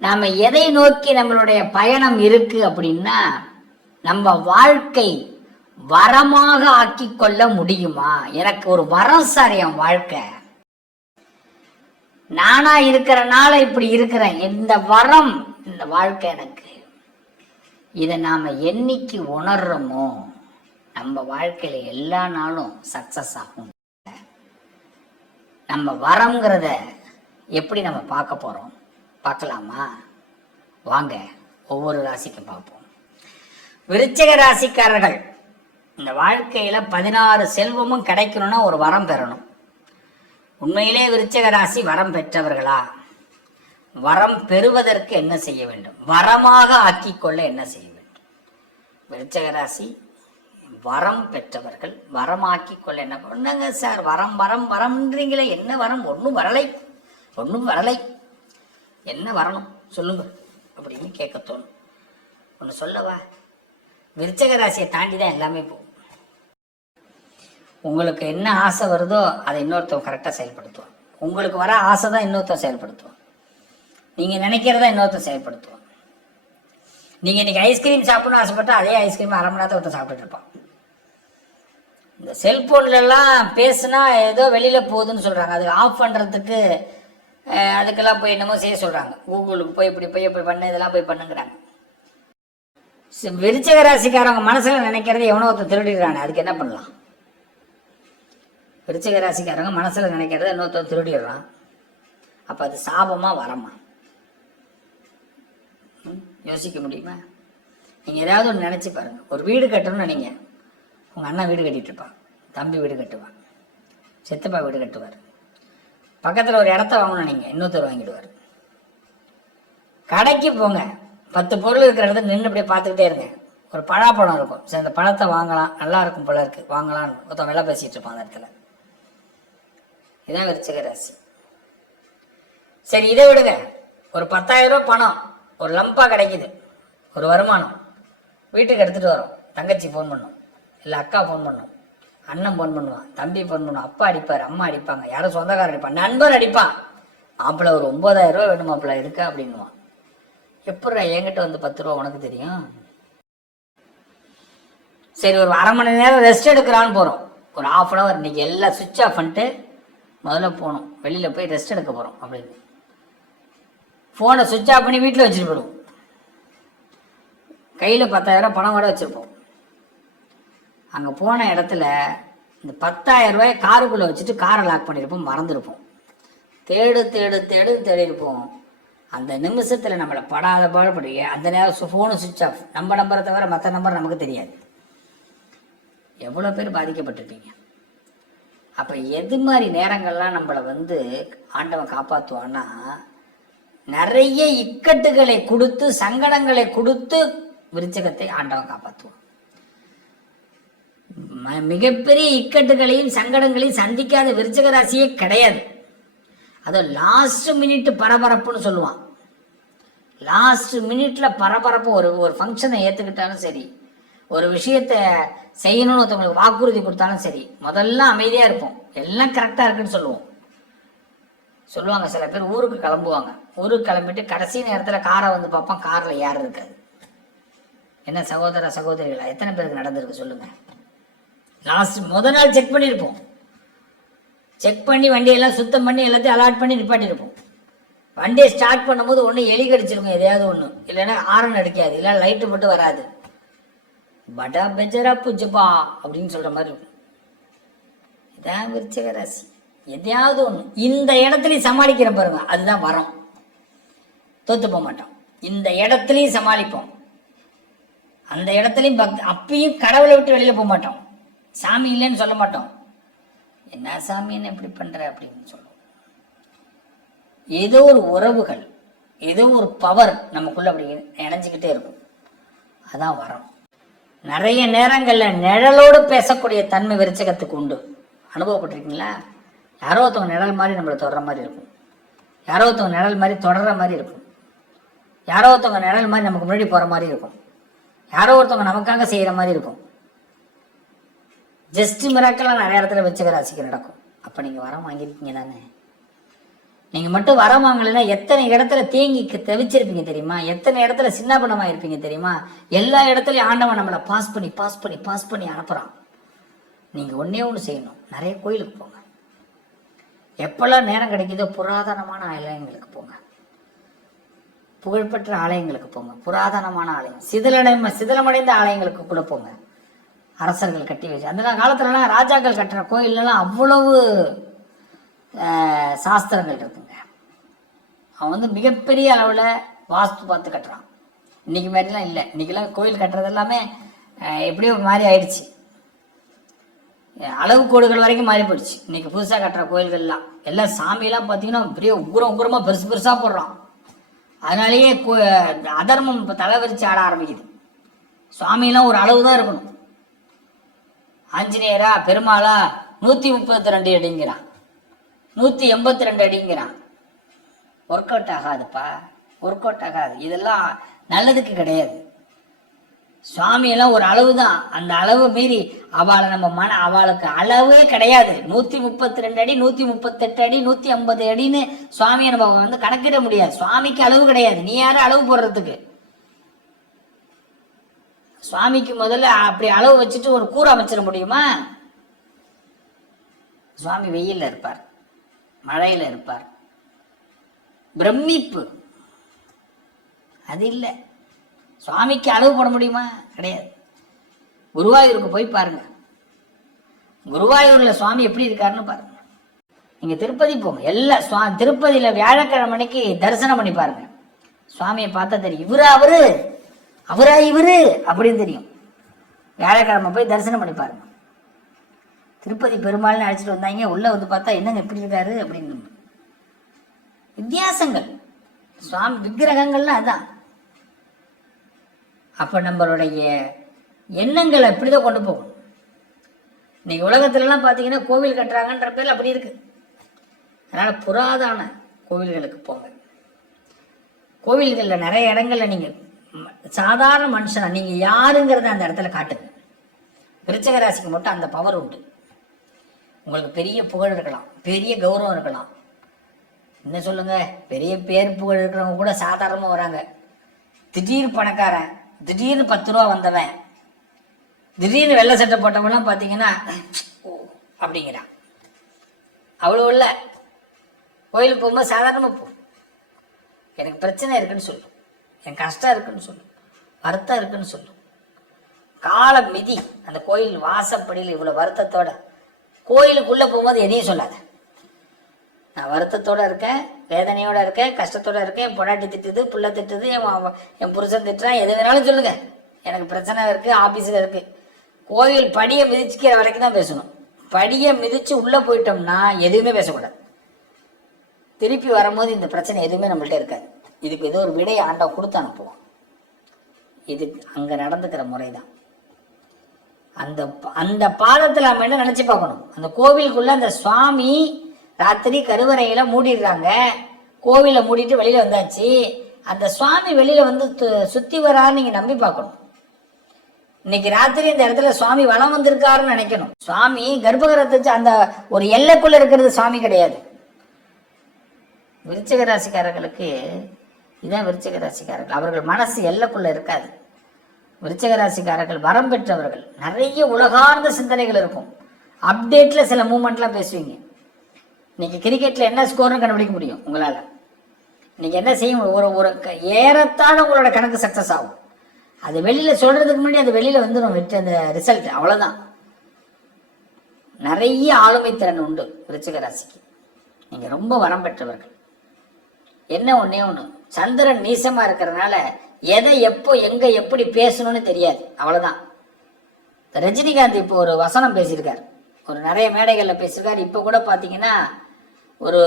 நாம் எதை நோக்கி நம்மளுடைய பயணம் இருக்கு அப்படின்னா நம்ம வாழ்க்கை வரமாக ஆக்கி கொள்ள முடியுமா? எனக்கு ஒரு வரம் சார் என் வாழ்க்கை. நானா இருக்கிறனால இப்படி இருக்கிறேன். இந்த வரம் இந்த வாழ்க்கை எனக்கு. இதை நாம என்னைக்கு உணர்றோமோ நம்ம வாழ்க்கையில எல்லா நாளும் சக்சஸ் ஆகும். நம்ம வரம்ங்கிறத எப்படி நம்ம பார்க்க போறோம்? பார்க்கலாமா? வாங்க ஒவ்வொரு ராசிக்கும் பார்ப்போம். விருச்சிக ராசிக்காரர்கள் இந்த வாழ்க்கையில பதினாறு செல்வமும் கிடைக்கணும்னா ஒரு வரம் பெறணும். உண்மையிலே விருச்சிக ராசி வரம் பெற்றவர்களா? வரம் பெறுவதற்கு என்ன செய்ய வேண்டும்? வரமாக ஆக்கிக்கொள்ள என்ன செய்ய வேண்டும்? விருச்சிக ராசி வரம் பெற்றவர்கள் வரமாக்கி கொள்ள என்ன பண்ணுங்க சார்? வரம் வரம் வரம்ன்றீங்களே என்ன வரம்? ஒன்றும் வரலை. ஒன்றும் வரலை. என்ன வரணும்? சொல்லுங்க. அப்படின்னு கேட்க தோணும். ஒன்று சொல்லவா? விருச்சக ராசியை தாண்டி தான் எல்லாமே போகும். உங்களுக்கு என்ன ஆசை வருதோ அதை இன்னொருத்தவங்க கரெக்டாக செயல்படுத்துவோம் உங்களுக்கு வர ஆசை தான் இன்னொருத்தன் செயல்படுத்துவோம் நீங்கள் நினைக்கிறதா இன்னொருத்தன் செயல்படுத்துவோம் நீங்கள் இன்னைக்கு ஐஸ்கிரீம் சாப்பிடணும்னு ஆசைப்பட்டா அதே ஐஸ்கிரீம் அரை மணி நேரத்தை ஒருத்தன் சாப்பிட்டுட்டு இருப்பான். இந்த செல்ஃபோன்லலாம் பேசுனா ஏதோ வெளியில் போகுதுன்னு சொல்கிறாங்க அது ஆஃப் பண்ணுறதுக்கு அதுக்கெல்லாம் போய் என்னமோ செய்ய சொல்கிறாங்க கூகுளுக்கு போய் இப்படி போய் இப்படி பண்ணு இதெல்லாம் போய் பண்ணுங்கிறாங்க. விருச்சக ராசிக்காரவங்க மனசில் நினைக்கிறது எவனோ ஒருத்தன் திருடிடுறானே அதுக்கு என்ன பண்ணலாம்? விருச்சக ராசிக்காரங்க மனசில் நினைக்கிறத இன்னொருத்தன் திருடிடுறான். அப்போ அது சாபமாக வரமா? ம், யோசிக்க முடியுமா? நீங்கள் ஏதாவது ஒன்று நினச்சி பாருங்கள் ஒரு வீடு கட்டணும்னு நினைங்க. உங்கள் அண்ணன் வீடு கட்டிகிட்டு இருப்பான். தம்பி வீடு கட்டுவான். சித்தப்பா வீடு கட்டுவார். பக்கத்தில் ஒரு இடத்த வாங்கணும் நீங்கள் இன்னொருத்தர் வாங்கிடுவார். கடைக்கு போங்க. பத்து பொருள் இருக்கிற இடத்துல நின்று அப்படியே பார்த்துக்கிட்டே இருங்க. ஒரு பழாப்பழம் இருக்கும். சரி அந்த பழத்தை வாங்கலாம். நல்லா இருக்கும் போல இருக்கு. வாங்கலாம்னு ஒருத்தன் விலை பேசிட்டு இருப்பான் அந்த இடத்துல. இதான் விருச்சிக ராசி. சரி இதை விடுங்க. ஒரு பத்தாயிரம் ரூபா பணம். ஒரு லம்பா கிடைக்குது. ஒரு வருமானம். வீட்டுக்கு எடுத்துட்டு வரோம். தங்கச்சி ஃபோன் பண்ணும். இல்லை அக்கா ஃபோன் பண்ணும். அண்ணன் ஃபோன் பண்ணுவான் தம்பி ஃபோன் பண்ணுவான் அப்பா அடிப்பார் அம்மா அடிப்பாங்க யாரும் சொந்தக்காரர் அடிப்பான் நண்பர் அடிப்பான். மாப்பிள்ள ஒரு ஒன்பதாயிரம் ரூபா வேணும் மாப்பிள்ள இருக்கா? அப்படின்னுவான். எப்படிடா என்கிட்ட வந்து பத்து ரூபா உனக்கு தெரியும்? சரி ஒரு அரை மணி நேரம் ரெஸ்ட் எடுக்கிறான்னு போகிறோம் ஒரு ஆஃப் அன் ஹவர் இன்றைக்கி எல்லாம் சுவிட்ச் ஆஃப் பண்ணிட்டு முதல்ல போகணும். வெளியில் போய் ரெஸ்ட் எடுக்க போகிறோம் அப்படின்னு. ஃபோனை சுவிட்ச் ஆஃப் பண்ணி வீட்டில் வச்சுட்டு போயிடுவோம் கையில் பத்தாயிரம் பணம் கூட வச்சுருப்போம். அங்கே போன இடத்துல இந்த பத்தாயிரம் ரூபாயை காருக்குள்ளே வச்சுட்டு காரை லாக் பண்ணியிருப்போம் மறந்துருப்போம். தேடு தேடு தேடு தேடி இருப்போம் அந்த நிமிஷத்தில் நம்மளை படாத பாடுபடி அந்த நேரம் ஃபோனு சுவிட்ச் ஆஃப் நம்ம நம்பரை தவிர மற்ற நம்பர் நமக்கு தெரியாது. எவ்வளோ பேர் பாதிக்கப்பட்டிருப்பீங்க. அப்போ எது மாதிரி நேரங்கள்லாம் நம்மளை வந்து ஆண்டவன் காப்பாற்றுவான்னா நிறைய இக்கட்டுகளை கொடுத்து சங்கடங்களை கொடுத்து விருச்சகத்தை ஆண்டவன் காப்பாற்றுவான் மிகப்பெரிய இக்கட்டுகளையும் சங்கடங்களையும் சந்திக்காத விருச்சக ராசியே கிடையாது. அது லாஸ்ட் மினிட் பரபரப்புன்னு சொல்லுவான். லாஸ்ட் மினிட்ல பரபரப்பு ஒரு ஒரு ஃபங்க்ஷனை ஏற்றுக்கிட்டாலும் சரி ஒரு விஷயத்த செய்யணும்னு ஒருத்தவங்களுக்கு வாக்குறுதி கொடுத்தாலும் சரி முதல்ல அமைதியாக இருப்போம். எல்லாம் கரெக்டாக இருக்குன்னு சொல்லுவோம். சொல்லுவாங்க சில பேர் ஊருக்கு கிளம்புவாங்க. ஊருக்கு கிளம்பிட்டு கடைசி நேரத்தில் காரை வந்து பார்ப்போம் காரில் யாரும் இருக்காது. என்ன சகோதர சகோதரிகளா எத்தனை பேருக்கு நடந்திருக்கு சொல்லுங்கள் லாஸ்ட் முத நாள் செக் பண்ணியிருப்போம் செக் பண்ணி வண்டியெல்லாம் சுத்தம் பண்ணி எல்லாத்தையும் அலாட் பண்ணி நிப்பாட்டியிருப்போம் வண்டியை ஸ்டார்ட் பண்ணும்போது ஒன்று எலி கடிச்சிருக்கும் எதையாவது ஒன்று இல்லைன்னா ஆரன் அடிக்காது இல்லை லைட்டு மட்டும் வராது. படா பெஜரா புஜப்பா அப்படின்னு சொல்கிற மாதிரி இருக்கும். இதான் விருச்சக ராசி. எதையாவது ஒன்று இந்த இடத்துலையும் சமாளிக்கிற பாருங்க அதுதான் வரும். தோத்து போக மாட்டோம். இந்த இடத்துலையும் சமாளிப்போம். அந்த இடத்துலையும் பக்தி அப்பயும் கடவுளை விட்டு வெளியில் போக மாட்டோம். சாமி இல்லைன்னு சொல்ல மாட்டோம். என்ன சாமின்னு எப்படி பண்ற? அப்படின்னு சொல்லுவோம். ஏதோ ஒரு உறவுகள் ஏதோ ஒரு பவர் நமக்குள்ள அப்படி இணைஞ்சிக்கிட்டே இருக்கும். அதான் வரம். நிறைய நேரங்கள்ல நிழலோடு பேசக்கூடிய தன்மை விருச்சகத்துக்கு உண்டு. அனுபவப்பட்டிருக்கீங்களா? யாரோ ஒருத்தவங்க நிழல் மாதிரி நம்மளை தொடர மாதிரி இருக்கும். யாரோ ஒருத்தவங்க நிழல் மாதிரி தொடர்ற மாதிரி இருக்கும். யாரோ ஒருத்தவங்க நிழல் மாதிரி நமக்கு முன்னாடி போற மாதிரி இருக்கும். யாரோ ஒருத்தவங்க நமக்காக செய்யற மாதிரி இருக்கும். ஜஸ்ட் மிராக்கெல்லாம் நிறைய இடத்துல வச்சுக்க ராசிக்கு நடக்கும். அப்போ நீங்கள் வரம் வாங்கியிருக்கீங்க தானே? நீங்கள் மட்டும் வரம் வாங்கலைன்னா எத்தனை இடத்துல தேங்கி க- தவிச்சிருப்பீங்க தெரியுமா? எத்தனை இடத்துல சின்ன இருப்பீங்க தெரியுமா? எல்லா இடத்துலையும் ஆண்டவன் நம்மளை பாஸ் பண்ணி பாஸ் பண்ணி பாஸ் பண்ணி அனுப்புகிறான் நீங்கள் ஒன்றே ஒன்று செய்யணும். நிறைய கோயிலுக்கு போங்க. எப்போல்லாம் நேரம் கிடைக்குதோ புராதனமான ஆலயங்களுக்கு போங்க. புகழ்பெற்ற ஆலயங்களுக்கு போங்க. புராதனமான ஆலயம். சிதிலடை சிதிலமடைந்த ஆலயங்களுக்கு கூட போங்க. அரசர்கள் கட்டி வச்சு. அந்த காலத்துலலாம் ராஜாக்கள் கட்டுற கோயிலெலாம் அவ்வளவு சாஸ்திரங்கள் இருக்குங்க. அவன் வந்து மிகப்பெரிய அளவில் வாஸ்து பார்த்து கட்டுறான். இன்னைக்கு மாதிரிலாம் இல்லை. இன்னைக்கெல்லாம் கோயில் கட்டுறது எல்லாமே எப்படியோ மாறி மாதிரி ஆயிடுச்சு. அளவு கோடுகள் வரைக்கும் மாறி போயிடுச்சு. இன்னைக்கு புதுசாக கட்டுற கோயில்கள்லாம். எல்லாம் சாமியெல்லாம் பார்த்தீங்கன்னா பெரிய உக்ரம் உக்ரமாக பெருசு பெருசாக போடுறான். அதனாலேயே கோ- அதர்மம் இப்போ தலைவரிச்சு ஆட ஆரம்பிக்குது. சுவாமியெல்லாம் ஒரு அளவு தான் இருக்கணும். ஆஞ்சநேயரா பெருமாளா? நூற்றி முப்பத்தி ரெண்டு அடிங்கிறான். நூற்றி எண்பத்தி ரெண்டு அடிங்கிறான். ஒர்க் அவுட் ஆகாதுப்பா. ஒர்க் அவுட் ஆகாது. இதெல்லாம் நல்லதுக்கு கிடையாது. சுவாமியெல்லாம் ஒரு அளவு தான் அந்த அளவு மீறி அவளை நம்ம மன அவளுக்கு அளவே கிடையாது. நூற்றி முப்பத்தி ரெண்டு அடி நூற்றி முப்பத்தெட்டு அடி நூற்றி ஐம்பது அடின்னு சுவாமியை நம்ம வந்து கணக்கிட முடியாது. சுவாமிக்கு அளவு கிடையாது. நீ யாரும் அளவு போடுறதுக்கு? சுவாமிக்கு முதல்ல அப்படி அளவு வச்சுட்டு ஒரு கூரை அமைச்சிட முடியுமா? சுவாமி வெயில்ல இருப்பார். மழையில இருப்பார். பிரமிப்பு. அது இல்லை. சுவாமிக்கு அளவு போட முடியுமா? கிடையாது. குருவாயூருக்கு போய் பாருங்க. குருவாயூர்ல சுவாமி எப்படி இருக்காருன்னு பாருங்க. நீங்க திருப்பதி போங்க. எல்லா சுவா திருப்பதியில வியாழக்கிழமை அன்னைக்கு தரிசனம் பண்ணி பாருங்க. சுவாமியை பார்த்தா தெரியும். இவரா அவரு அவரா இவரு? அப்படின்னு தெரியும். வியாழக்கிழமை போய் தரிசனம் பண்ணி பாருங்க. திருப்பதி பெருமாள்னு அழைச்சிட்டு வந்தாங்க. உள்ள வந்து பார்த்தா என்னங்க எப்படி இருக்காரு அப்படின்னு. வித்தியாசங்கள். சுவாமி விக்கிரகங்கள்லாம் அதான். அப்போ நம்மளுடைய எண்ணங்களை இப்படி தான் கொண்டு போகும். இன்னைக்கு உலகத்துலலாம் பார்த்தீங்கன்னா கோவில் கட்டுறாங்கன்ற பேர் அப்படி இருக்கு. அதனால் புராதான கோவில்களுக்கு போங்க. கோவில்களில் நிறைய இடங்கள்ல நீங்கள் சாதாரண மனுஷனா நீங்கள் யாருங்கிறத அந்த இடத்துல காட்டுங்க. விருச்சக ராசிக்கு மட்டும் அந்த பவர் உண்டு. உங்களுக்கு பெரிய புகழ் இருக்கலாம் பெரிய கௌரவம் இருக்கலாம். என்ன சொல்லுங்க? பெரிய பேர் புகழ் இருக்கிறவங்க கூட சாதாரணமாக வராங்க. திடீர் பணக்காரன் திடீர்னு பத்து ரூபா வந்தவன் திடீர்னு வெள்ளை சட்டை போட்டவங்கலாம் பார்த்தீங்கன்னா ஓ அப்படிங்கிறான். அவ்வளோ இல்லை. கோயிலுக்கு போகும்போது சாதாரணமாக போ. எனக்கு பிரச்சனை இருக்குன்னு சொல்லும். என் கஷ்டம் இருக்குன்னு சொல்லும் வருத்தம் இருக்குன்னு சொல்லும் கால மிதி. அந்த கோயில் வாசப்படியில் இவ்வளோ வருத்தத்தோட. கோயிலுக்குள்ளே போகும்போது எதையும் சொல்லாத. நான் வருத்தத்தோட இருக்கேன் வேதனையோட இருக்கேன் கஷ்டத்தோட இருக்கேன். என் பொண்டாட்டி திட்டுது புள்ள திட்டுது என் என் புருஷன் திட்டுறான். எது வேணாலும் சொல்லுங்க. எனக்கு பிரச்சனை இருக்குது ஆஃபீஸில் இருக்குது கோயில் படியை மிதிச்சுக்கிற வரைக்கும் தான் பேசணும். படியை மிதித்து உள்ளே போயிட்டோம்னா எதுவுமே பேசக்கூடாது. திருப்பி வரும்போது இந்த பிரச்சனை எதுவுமே நம்மள்ட்ட இருக்காது. இதுக்கு ஏதோ ஒரு விடையை ஆண்டவன் கொடுத்து அனுப்புவான். இது அங்கே நடந்துக்கிற முறை தான் அந்த அந்த பாதத்தில் நம்ம என்ன நினச்சி பார்க்கணும்? அந்த கோவிலுக்குள்ள அந்த சுவாமி ராத்திரி கருவறையில் மூடிடுறாங்க. கோவிலை மூடிட்டு வெளியில் வந்தாச்சு. அந்த சுவாமி வெளியில் வந்து சுற்றி வரான்னு நீங்கள் நம்பி பார்க்கணும். இன்னைக்கு ராத்திரி இந்த இடத்துல சுவாமி வலம் வந்திருக்காருன்னு நினைக்கணும். சுவாமி கர்ப்பகிரகத்துக்கு அந்த ஒரு எல்லைக்குள்ள இருக்கிறது சுவாமி கிடையாது. விருச்சிக ராசிக்காரர்களுக்கு இதான் விருச்சிக ராசிக்காரர்கள் அவர்கள் மனசு எல்லக்குள்ள இருக்காது. விருச்சிக ராசிக்காரர்கள் வரம் பெற்றவர்கள். நிறைய உலகார்ந்த சிந்தனைகள் இருக்கும். அப்டேட்ல சில மூமெண்ட்லாம் பேசுவீங்க. இன்னைக்கு கிரிக்கெட்ல என்ன ஸ்கோர்னு கண்டுபிடிக்க முடியும் உங்களால. இன்னைக்கு என்ன செய்யும் ஒரு ஒரு க- ஏறத்தாழ உங்களோட கணக்கு சக்சஸ் ஆகும். அது வெளியில சொல்றதுக்கு முன்னாடி அது வெளியில வந்துடும் வெற்றி அந்த ரிசல்ட் அவ்வளவுதான். நிறைய ஆளுமை திறன் உண்டு விருச்சிக ராசிக்கு நீங்க ரொம்ப வரம் பெற்றவர்கள். என்ன ஒன்றே ஒன்று சந்திரன் நீசமா இருக்கிறதுனால எதை எப்போ எங்க எப்படி பேசணும்னு தெரியாது. அவ்வளவுதான். ரஜினிகாந்த் இப்போ ஒரு வசனம் பேசியிருக்கார். ஒரு நிறைய மேடைகளில் பேசியிருக்கார். இப்போ கூட பார்த்தீங்கன்னா ஒரு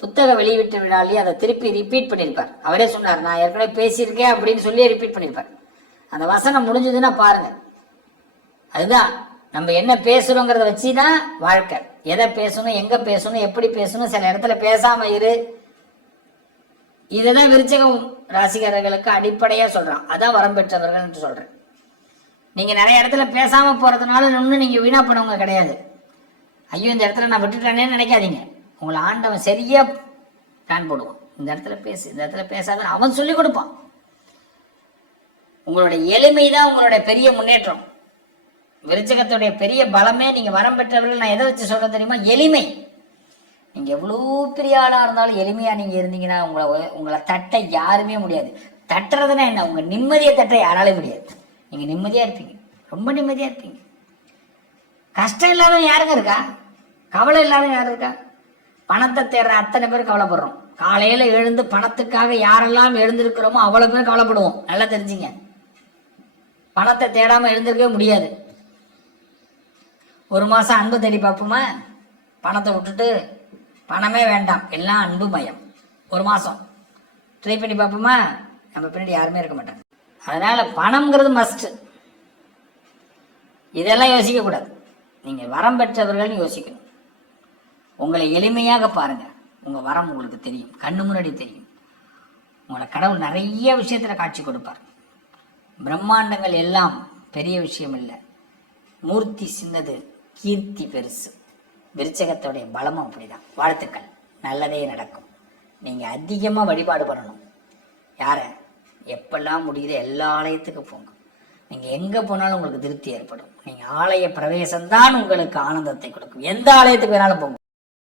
புத்தக வெளியீட்டு விழாலேயே அதை திருப்பி ரிப்பீட் பண்ணியிருப்பார். அவரே சொன்னார் நான் ஏற்கனவே பேசியிருக்கேன் அப்படின்னு சொல்லி ரிப்பீட் பண்ணியிருப்பார். அந்த வசனம் முடிஞ்சதுன்னா பாருங்க. அதுதான் நம்ம என்ன பேசுறோங்கிறத வச்சு தான் வாழ்க்கை. எதை பேசணும் எங்கே பேசணும் எப்படி பேசணும் சில இடத்துல பேசாமல் இரு. இதுதான் விருச்சகம் ராசிக்காரர்களுக்கு அடிப்படையா சொல்றான். அதான் வரம் பெற்றவர்கள் சொல்றேன். நீங்க நிறைய இடத்துல பேசாம போறதுனால இன்னும் நீங்க வீணா பண்ணவங்க கிடையாது. ஐயோ இந்த இடத்துல நான் விட்டுட்டேனேன்னு நினைக்காதீங்க. உங்களை ஆண்டவன் சரியா பிளான் போடுவான். இந்த இடத்துல பேசு இந்த இடத்துல பேசாத அவன் சொல்லி கொடுப்பான். உங்களுடைய எளிமை தான் உங்களுடைய பெரிய முன்னேற்றம். விருச்சகத்துடைய பெரிய பலமே நீங்க வரம் பெற்றவர்கள் நான் எதை வச்சு சொல்றேன் தெரியுமா? எளிமை. நீங்கள் எவ்வளோ பெரிய ஆளாக இருந்தாலும் எளிமையாக நீங்கள் இருந்தீங்கன்னா உங்களை உங்களை தட்ட யாருமே முடியாது. தட்டுறதுன்னா என்ன? உங்கள் நிம்மதியை தட்ட யாராலையும் முடியாது. நீங்கள் நிம்மதியாக இருப்பீங்க. ரொம்ப நிம்மதியாக இருப்பீங்க. கஷ்டம் இல்லாதவன் யாருங்க இருக்கா? கவலை இல்லாதவன் யாரும் இருக்கா? பணத்தை தேடுற அத்தனை பேர் கவலைப்படுறோம். காலையில் எழுந்து பணத்துக்காக யாரெல்லாம் எழுந்திருக்கிறோமோ அவ்வளோ பேர் கவலைப்படுவோம். நல்லா தெரிஞ்சுங்க. பணத்தை தேடாமல் எழுந்திருக்கவே முடியாது. ஒரு மாதம் அன்பு தேடி பார்ப்போமா? பணத்தை விட்டுட்டு பணமே வேண்டாம். எல்லாம் அன்பு மயம். ஒரு மாதம் ட்ரை பண்ணி பார்ப்போமா? நம்ம பின்னாடி யாருமே இருக்க மாட்டாங்க. அதனால் பணம்ங்கிறது மஸ்ட்டு இதெல்லாம் யோசிக்க கூடாது. வரம் பெற்றவர்கள் யோசிக்கணும். உங்களை எளிமையாக பாருங்கள் உங்கள் வரம் உங்களுக்கு தெரியும். கண்ணு முன்னாடி தெரியும். உங்களை கடவுள் நிறைய விஷயத்தில் காட்சி கொடுப்பார். பிரம்மாண்டங்கள் எல்லாம் பெரிய விஷயம் இல்லை. மூர்த்தி சின்னது கீர்த்தி பெருசு. விருச்சகத்தோடைய பலமும் அப்படிதான். வாழ்த்துக்கள். நல்லதே நடக்கும். நீங்க அதிகமா வழிபாடு பண்ணணும். யார? எப்பெல்லாம் முடியுதோ எல்லா ஆலயத்துக்கும் போங்க. நீங்க எங்க போனாலும் உங்களுக்கு திருப்தி ஏற்படும். நீங்க ஆலய பிரவேசம்தான் உங்களுக்கு ஆனந்தத்தை கொடுக்கும். எந்த ஆலயத்துக்கு வேணாலும் போங்க.